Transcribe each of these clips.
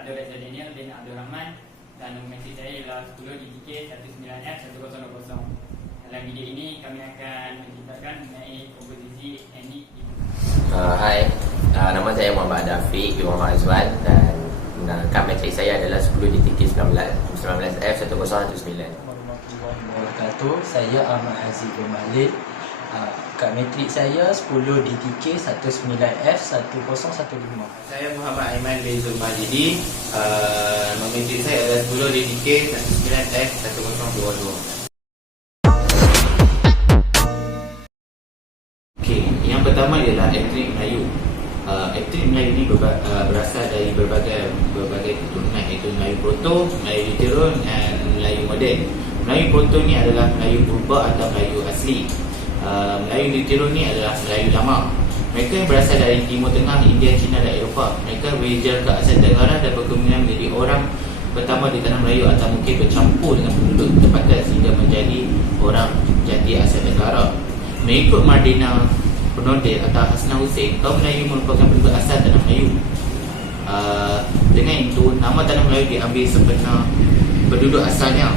Abdul Reza Daniel bin Abdul Rahman dan nombor mesej saya ialah 10DTK19F1900. Dalam video ini kami akan menceritakan mengenai komposisi etnik. Hai, nama saya Muhammad Dafiq bin Muhammad Azwan dan kad matrik saya adalah 10DTK19F1019. Warahmatullahi wabarakatuh. Saya Ahmad Haziq bin Malik. Kad matrik saya 10DTK19F1015. Saya Muhammad Aiman bin Zulmajidi. Nombor matrik saya adalah 10DTK19F1022. Okey, yang pertama ialah etnik Melayu. Etnik Melayu ini berasal dari berbagai keturunan, iaitu Melayu Proto, Melayu Literal dan Melayu Moden. Melayu Proto ni adalah Melayu purba atau Melayu asli. Melayu Literal ni adalah Melayu lama. Mereka yang berasal dari Timur Tengah, India, China dan Eropah. Mereka berhijrah ke Asia Tenggara dan berkembang menjadi orang pertama di tanah Melayu atau mungkin bercampur dengan penduduk tempatan sehingga menjadi orang jati Asia Tenggara. Mengikut Mardina Penodil atau Hasna Hussein, kaum Melayu merupakan penduduk asal tanah Melayu. Dengan itu, nama tanah Melayu diambil sebenar penduduk asalnya.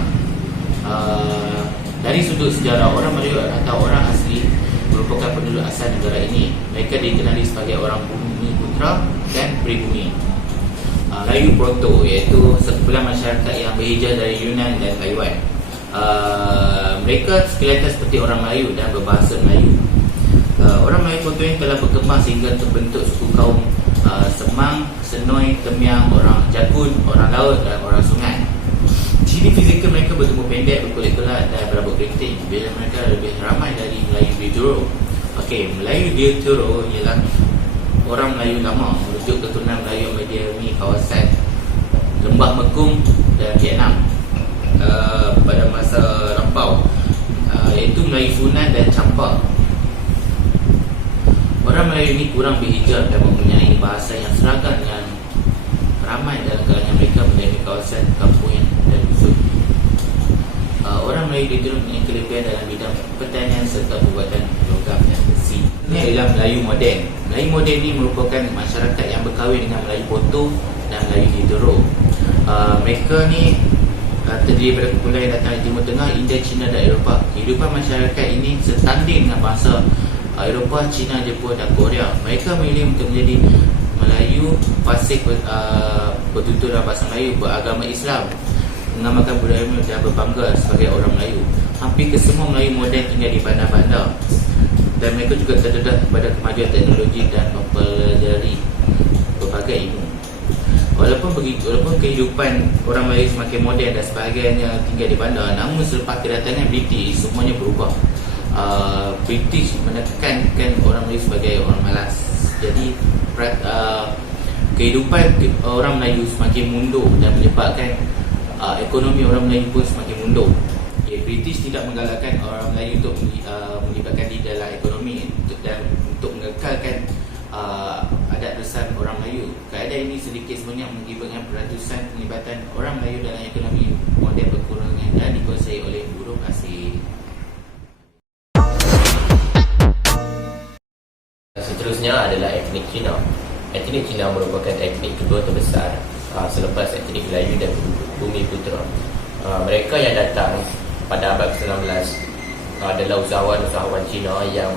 Dari sudut sejarah, orang Melayu atau orang asli merupakan penduduk asal negara ini. Mereka dikenali sebagai orang bumi putra dan pribumi. Melayu Proto iaitu sekumpulan masyarakat yang berhijrah dari Yunan dan Taiwan. Mereka sekelihatin seperti orang Melayu dan berbahasa Melayu. Orang Melayu Proto ini telah berkembang sehingga terbentuk suku kaum Semang, Senoi, Temiang, orang Jakun, orang laut dan orang sungai. Ciri fizikal mereka bertubuh pendek, berkulit gelap dan berambut keriting, bila mereka lebih ramai dari Melayu Literal. Okey, Melayu Literal ialah orang Melayu lama, merujuk keturunan Melayu yang mendiami kawasan Lembah Mekung dan Vietnam pada masa lampau, iaitu Melayu Funan dan Campak. Orang Melayu ini kurang berhijab dan mempunyai bahasa yang seragam dengan ramai dalam kalangan mereka mendiami kawasan kampung dan dusun. Orang Melayu Literal mempunyai kelebihan dalam bidang pertanian serta pembuatan logam dan besi. Ini adalah Melayu Moden. Melayu Moden ini merupakan masyarakat yang berkahwin dengan Melayu Proto dan Melayu Literal. Mereka ni terdiri daripada kumpulan yang datang dari Timur Tengah, India, China dan Eropah. Kehidupan masyarakat ini setanding dengan bangsa Eropah, China, Jepun dan Korea. Mereka memilih untuk menjadi Melayu fasik, bertutur dalam bahasa Melayu, beragama Islam, mengamalkan budaya Melayu dan berbangga sebagai orang Melayu. Hampir kesemua Melayu moden tinggal di bandar-bandar dan mereka juga terdedah kepada kemajuan teknologi dan mempelajari berbagai ilmu. Walaupun kehidupan orang Melayu semakin moden dan sebagainya tinggal di bandar, namun selepas kedatangan British semuanya berubah. British menekankan orang Melayu sebagai orang malas. Jadi kehidupan orang Melayu semakin mundur dan menyebabkan ekonomi orang Melayu pun semakin mundur. British tidak menggalakkan orang Melayu untuk melibatkan diri dalam ekonomi dan untuk mengekalkan adat besar orang Melayu. Keadaan ini sedikit sebanyak mengakibatkan peratusan penglibatan orang Melayu dalam ekonomi moden berkurangan dan dikuasai oleh buruh asing. Seterusnya adalah etnik Cina. Etnik Cina merupakan etnik kedua terbesar selepas etnik Melayu dan Bumi Putra. Mereka yang datang pada abad ke-19 adalah usahawan-usahawan Cina yang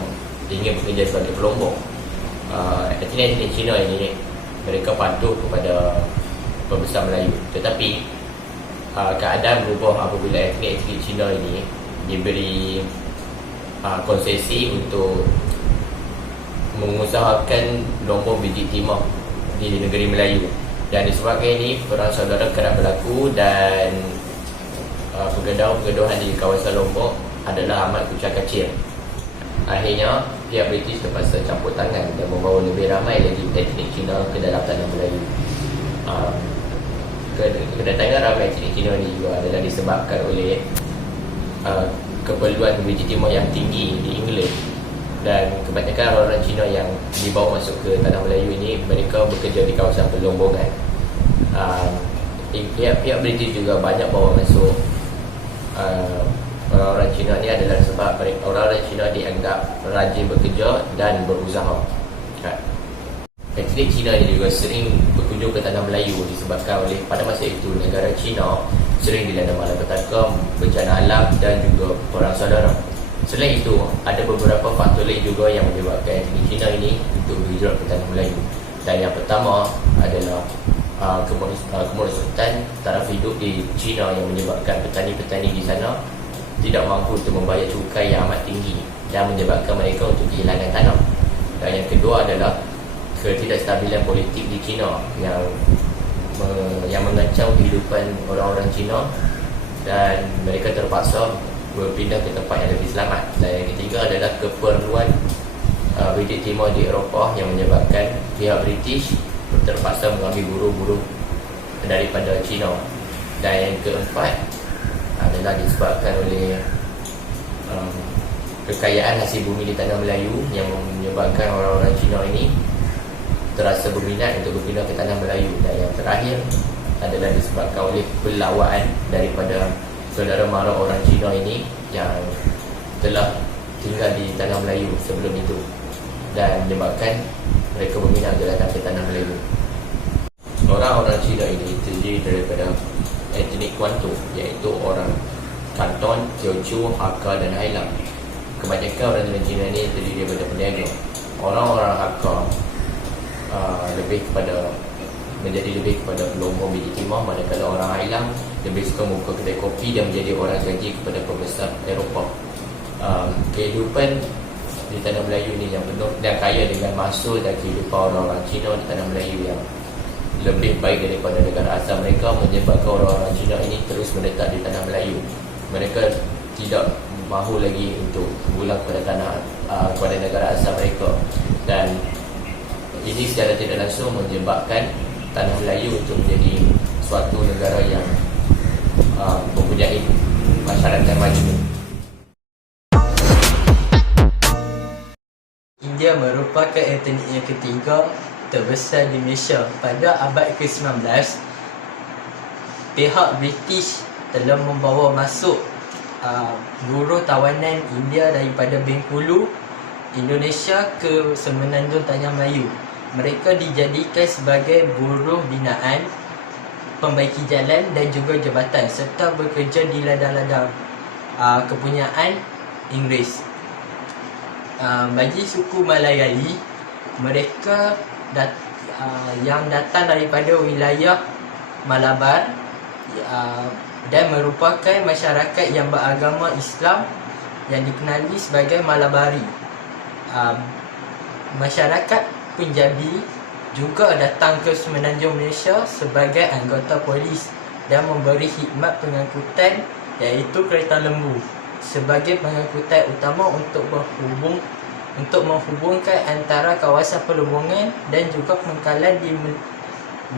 ingin bekerja sebagai pelombong. Etnik Cina ini mereka patuh kepada pembesar Melayu. Tetapi keadaan berubah apabila etnik Cina ini diberi konsesi untuk mengusahakan lombong biji timah di negeri Melayu. Dan disebabkan ini perang saudara kerap berlaku dan pergaduhan di kawasan Lombok adalah amat kucar kacir. Akhirnya pihak British terpaksa campur tangan dan membawa lebih ramai lagi etnik Cina ke dalam tanah Melayu. Kedatangan ramai etnik Cina ini juga adalah disebabkan oleh keperluan biji timah yang tinggi di England. Dan kebanyakan orang-orang Cina yang dibawa masuk ke tanah Melayu ini, mereka bekerja di kawasan pelombongan. Pihak British juga banyak bawa masuk orang-orang Cina ni adalah sebab orang-orang Cina dianggap rajin bekerja dan berusaha. etnik Cina ini juga sering berkunjung ke tanah Melayu disebabkan oleh pada masa itu negara Cina sering dilanda malapetaka, bencana alam dan juga perang saudara. Selain itu, ada beberapa faktor lain juga yang menyebabkan etnik Cina ini untuk berhijrah ke tanah Melayu. Dan yang pertama adalah kemerosotan taraf hidup di China yang menyebabkan petani-petani di sana tidak mampu untuk membayar cukai yang amat tinggi dan menyebabkan mereka untuk kehilangan tanah. Dan yang kedua adalah ketidakstabilan politik di China yang mengancam kehidupan orang-orang Cina dan mereka terpaksa berpindah ke tempat yang lebih selamat. Dan yang ketiga adalah keperluan British Timur di Eropah yang menyebabkan pihak British terpaksa mengambil buruh-buruh daripada China. Dan yang keempat adalah disebabkan oleh kekayaan hasil bumi di tanah Melayu yang menyebabkan orang-orang Cina ini terasa berminat untuk berpindah ke tanah Melayu. Dan yang terakhir adalah disebabkan oleh perlawanan daripada saudara mara orang Cina ini yang telah tinggal di tanah Melayu sebelum itu dan menyebabkan mereka berminat untuk datang ke tanah Melayu. Orang-orang Cina ini terdiri daripada etnik Kuantu, iaitu orang Kanton, Teochew, Hakka dan Highland. Kebanyakan orang Cina ini terdiri daripada peniaga. Orang-orang Hakka menjadi lebih kepada pelombong biji timah, manakala orang Highland lebih suka membuka kedai kopi dan menjadi orang janji kepada pembesar Eropah. Kehidupan di tanah Melayu ni yang penuh dan kaya dengan mahsul dan kehidupan orang-orang Cina di tanah Melayu yang lebih baik daripada negara asal mereka menyebabkan orang-orang Cina ini terus menetap di tanah Melayu. Mereka tidak mahu lagi untuk pulang kepada negara asal mereka, dan ini secara tidak langsung menyebabkan tanah Melayu untuk menjadi suatu negara yang mempunyai masyarakat maju. India merupakan etnik yang ketiga terbesar di Malaysia. Pada abad ke-19, pihak British telah membawa masuk buruh tawanan India daripada Bengkulu, Indonesia ke semenanjung Tanah Melayu. Mereka dijadikan sebagai buruh binaan, pembaiki jalan dan juga jabatan serta bekerja di ladang-ladang kepunyaan Inggeris. Bagi suku Malayali, mereka yang datang daripada wilayah Malabar dan merupakan masyarakat yang beragama Islam yang dikenali sebagai Malabari. Masyarakat Punjabi juga datang ke semenanjung Malaysia sebagai anggota polis dan memberi khidmat pengangkutan, iaitu kereta lembu, sebagai pengangkutan utama untuk menghubungkan antara kawasan perlubungan dan juga pangkalan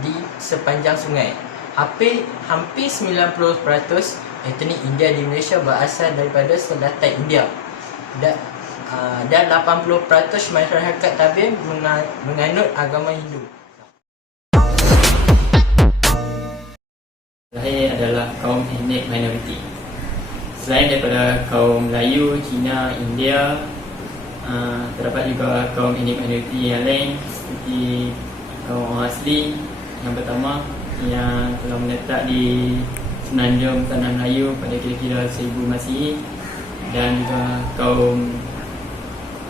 di sepanjang sungai. Hampir 90% etnik India di Malaysia berasal daripada selatan India, dan 80% masyarakat tabim menganut agama Hindu. Saya adalah kaum etnik minoriti. Selain daripada kaum Melayu, Cina, India, terdapat juga kaum etnik minoriti yang lain seperti kaum orang asli yang pertama yang telah menetap di semenanjung Tanah Melayu pada kira-kira 1000 Masihi, dan juga kaum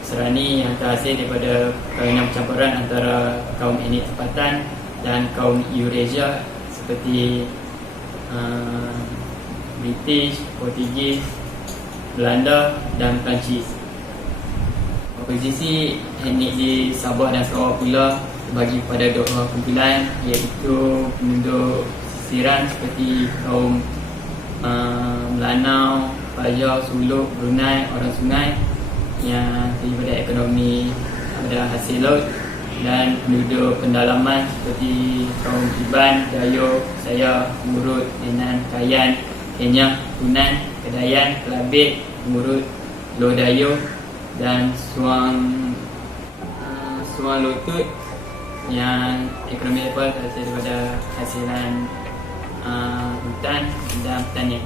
Serani yang terhasil daripada perkahwinan percampuran antara kaum etnik tempatan dan kaum Eurasia seperti British, Portugis, Belanda dan Perancis. Komposisi etnik di Sabah dan Sarawak pula terbagi kepada dua kumpulan, iaitu penduduk sisiran seperti kaum Melanau, Pajau, Suluk, Brunei, orang sungai yang daripada ekonomi ada hasil laut, dan penduduk pendalaman seperti kaum Iban, Dayo, Saya, Murut, Menan, Kayan, Kenyah, Hunan, Kedayan, Kelabit, Murut, Lodayo dan Suang Lutut yang ekonomi mereka terhasil daripada hasilan hutan dan pertanian.